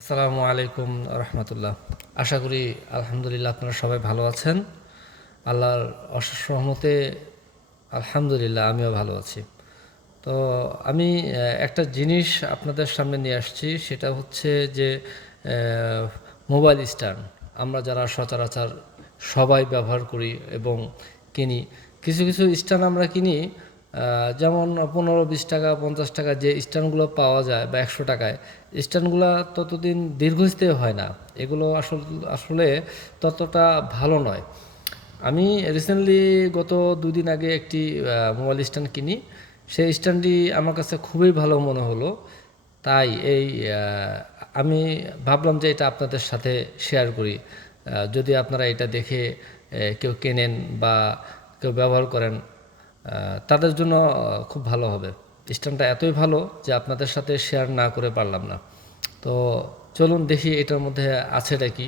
আসসালামু আলাইকুম রহমতুল্লাহ। আশা করি আলহামদুলিল্লাহ আপনারা সবাই ভালো আছেন। আল্লাহর অশেষ রহমতে আলহামদুলিল্লাহ আমিও ভালো আছি। তো আমি একটা জিনিস আপনাদের সামনে নিয়ে আসছি, সেটা হচ্ছে যে মোবাইল স্ট্যান্ড আমরা যারা সচরাচর সবাই ব্যবহার করি এবং কিনি। কিছু কিছু স্ট্যান্ড আমরা কিনি, যেমন 15-20 টাকা 50 টাকা যে স্ট্যান্ডগুলো পাওয়া যায় বা 100 টাকায়, স্ট্যান্ডগুলো ততদিন দীর্ঘস্থায়ী হয় না। এগুলো আসলে ততটা ভালো নয়। আমি রিসেন্টলি গত 2 দিন আগে একটি মোবাইল স্ট্যান্ড কিনি। সেই স্ট্যান্ডটি আমার কাছে খুবই ভালো মনে হলো, তাই আমি ভাবলাম যে এটা আপনাদের সাথে শেয়ার করি। যদি আপনারা এটা দেখে কেউ কেনেন বা কেউ ব্যবহার করেন, তাদের জন্য খুব ভালো হবে। স্ট্যান্ডটা এতই ভালো যে আপনাদের সাথে শেয়ার না করে পারলাম না। তো চলুন দেখি এটার মধ্যে আছেটা কি।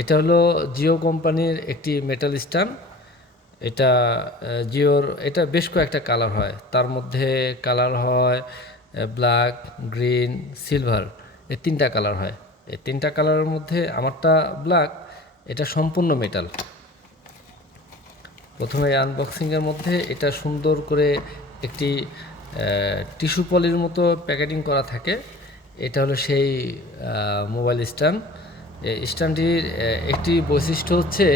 এটা হলো জিও কোম্পানির একটি মেটাল স্ট্যান্ড। এটা জিওর, এটা বেশ কয়েকটা কালার হয়, তার মধ্যে কালার হয় ব্ল্যাক, গ্রিন, সিলভার, এই 3টা কালার হয়। এই 3টা কালারের মধ্যে আমারটা ব্ল্যাক। এটা সম্পূর্ণ মেটাল। প্রথমে আনবক্সিংয়ের মধ্যে এটা সুন্দর করে একটি টিস্যু পলির মতো প্যাকেটিং করা থাকে। এটা হলো সেই মোবাইল স্ট্যান্ড। এই স্ট্যান্ডটির একটি বৈশিষ্ট্য হচ্ছে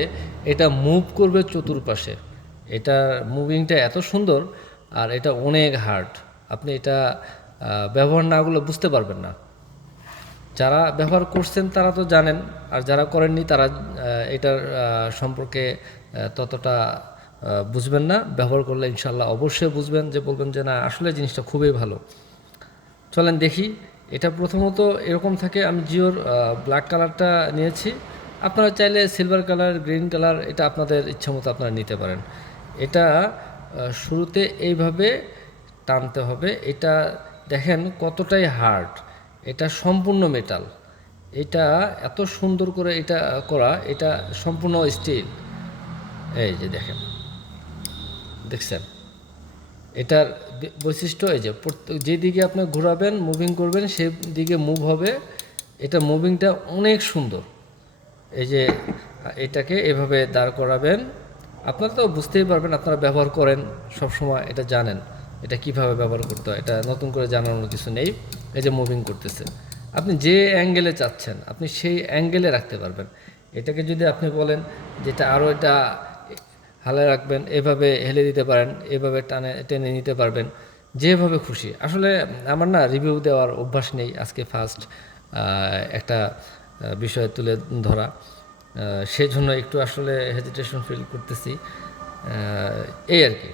এটা মুভ করবে চতুর্পাশে। এটা মুভিংটা এত সুন্দর, আর এটা অনেক হার্ড। আপনি এটা ব্যবহার না করলে বুঝতে পারবেন না। যারা ব্যবহার করছেন তারা তো জানেন, আর যারা করেননি তারা এটার সম্পর্কে ততটা বুঝবেন না। ব্যবহার করলে ইনশাল্লাহ অবশ্যই বুঝবেন, যে বলবেন যে না আসলে জিনিসটা খুবই ভালো। চলেন দেখি। এটা প্রথমত এরকম থাকে। আমি জিওর ব্ল্যাক কালারটা নিয়েছি। আপনারা চাইলে সিলভার কালার, গ্রিন কালার, এটা আপনাদের ইচ্ছা মতো আপনারা নিতে পারেন। এটা শুরুতে এইভাবে টানতে হবে। এটা দেখেন কতটাই হার্ড। এটা সম্পূর্ণ মেটাল। এটা এত সুন্দর করে এটা করা, এটা সম্পূর্ণ স্টিল। এই যে দেখেন, দেখছেন এটার বৈশিষ্ট্য এই যে যেদিকে আপনি ঘোরাবেন, মুভিং করবেন, সেদিকে মুভ হবে। এটা মুভিংটা অনেক সুন্দর। এই যে এটাকে এভাবে দাঁড় করাবেন, আপনারা তো বুঝতেই পারবেন, আপনারা ব্যবহার করেন সব সময়, এটা জানেন এটা কিভাবে ব্যবহার করতে হয়। এটা নতুন করে জানানোর কিছু নেই। এই যে মুভিং করতেছে, আপনি যে অ্যাঙ্গেলে চাচ্ছেন আপনি সেই অ্যাঙ্গেলে রাখতে পারবেন। এটাকে যদি আপনি বলেন যেটা আরও এটা হালায় রাখবেন, এভাবে হেলে দিতে পারেন, এভাবে টেনে নিতে পারবেন, যেভাবে খুশি। আসলে আমার না রিভিউ দেওয়ার অভ্যাস নেই, আজকে ফার্স্ট একটা বিষয় তুলে ধরা, সেজন্য একটু আসলে হেজিটেশন ফিল করতেছি, এই আর কি।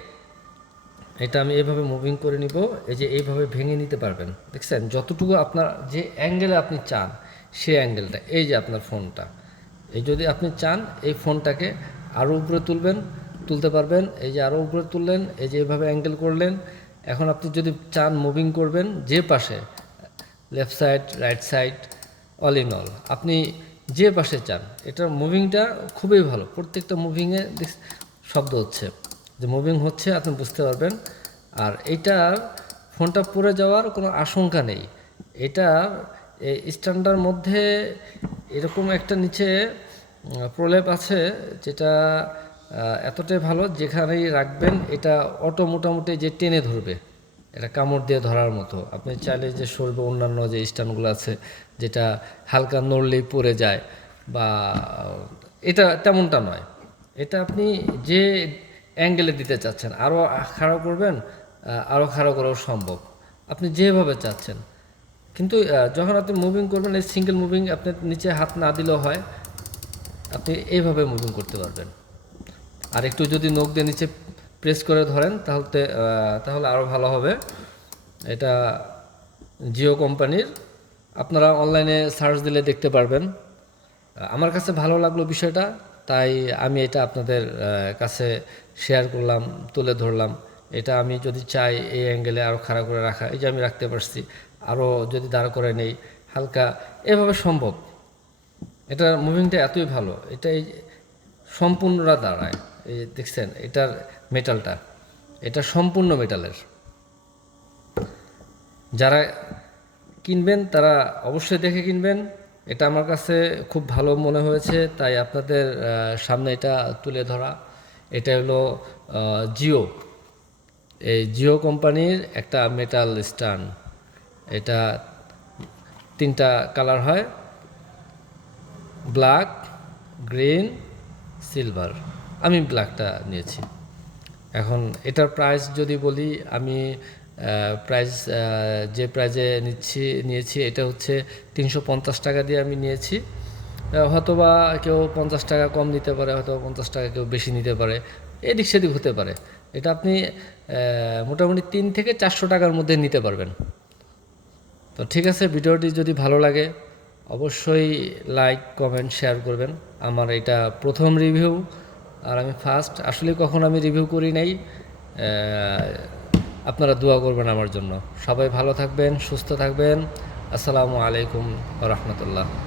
এটা আমি এইভাবে মুভিং করে নিব। এই যে এইভাবে ভেঙে নিতে পারবেন, দেখছেন যতটুকু আপনার যে অ্যাঙ্গেলে আপনি চান সেই অ্যাঙ্গেলটা। এই যে আপনার ফোনটা, এই যদি আপনি চান এই ফোনটাকে আরও উপরে তুলতে পারবেন। এই যে আরও উপরে তুললেন, এই যে এইভাবে অ্যাঙ্গেল করলেন। এখন আপনি যদি চান মুভিং করবেন যে পাশে, left side, right side, all in all, আপনি যে পাশে চান। এটার মুভিংটা খুবই ভালো। প্রত্যেকটা মুভিংয়ে শব্দ হচ্ছে, যে মুভিং হচ্ছে আপনি বুঝতে পারবেন। আর এইটার ফোনটা পড়ে যাওয়ার কোনো আশঙ্কা নেই। এটা স্ট্যান্ডার মধ্যে এরকম একটা নিচে প্রলেপ আছে, যেটা এতটাই ভালো, যেখানেই রাখবেন এটা অটো মোটামুটি যে টেনে ধরবে, এটা কামড় দিয়ে ধরার মতো। আপনি চাইলে যে সরবে, অন্যান্য যে স্ট্যান্ডগুলো আছে যেটা হালকা নড়লেই পড়ে যায়, বা এটা তেমনটা নয়। এটা আপনি যে অ্যাঙ্গেলে দিতে চাচ্ছেন, আরও খাড়া করবেন, আরও খাড়া করাও সম্ভব, আপনি যেভাবে চাচ্ছেন। কিন্তু যখন আপনি মুভিং করবেন, এই সিঙ্গেল মুভিং, আপনি নিচে হাত না দিলেও হয়, আপনি এইভাবে মুভিং করতে পারবেন। আর একটু যদি নখ দিয়ে নিচে প্রেস করে ধরেন তাহলে আরও ভালো হবে। এটা জিও কোম্পানির, আপনারা অনলাইনে সার্চ দিলে দেখতে পারবেন। আমার কাছে ভালো লাগলো বিষয়টা, তাই আমি এটা আপনাদের কাছে শেয়ার করলাম, তুলে ধরলাম। এটা আমি যদি চাই এই অ্যাঙ্গেলে আরও খাড়া করে রাখা, এই যে আমি রাখতে পারছি, আরও যদি দাঁড় করে নেই হালকা, এভাবে সম্ভব। এটার মুভিংটা এতই ভালো, এটাই সম্পূর্ণরা দাঁড়ায়। এই দেখছেন এটার মেটালটা, এটা সম্পূর্ণ মেটালের। যারা কিনবেন তারা অবশ্যই দেখে কিনবেন। এটা আমার কাছে খুব ভালো মনে হয়েছে, তাই আপনাদের সামনে এটা তুলে ধরা। এটা হলো জিও, এই জিও কোম্পানির একটা মেটাল স্ট্যান্ড। এটা 3টা কালার হয়, ব্ল্যাক, গ্রিন, সিলভার। আমি ব্ল্যাকটা নিয়েছি। এখন এটার প্রাইস যদি বলি, আমি প্রাইস যে প্রাইজে নিয়েছি এটা হচ্ছে 350 টাকা দিয়ে আমি নিয়েছি। হয়তোবা কেউ 50 টাকা কম নিতে পারে, হয়তো 50 টাকা কেউ বেশি নিতে পারে, এদিক সেদিক হতে পারে। এটা আপনি মোটামুটি 3 থেকে 400 টাকার মধ্যে নিতে পারবেন। তো ঠিক আছে, ভিডিওটি যদি ভালো লাগে অবশ্যই লাইক, কমেন্ট, শেয়ার করবেন। আমার এটা প্রথম রিভিউ, আর আমি ফার্স্ট, আসলে কখন আমি রিভিউ করি নাই। আপনারা দোয়া করবেন আমার জন্য। সবাই ভালো থাকবেন, সুস্থ থাকবেন। আসসালামু আলাইকুম ওয়া রাহমাতুল্লাহ।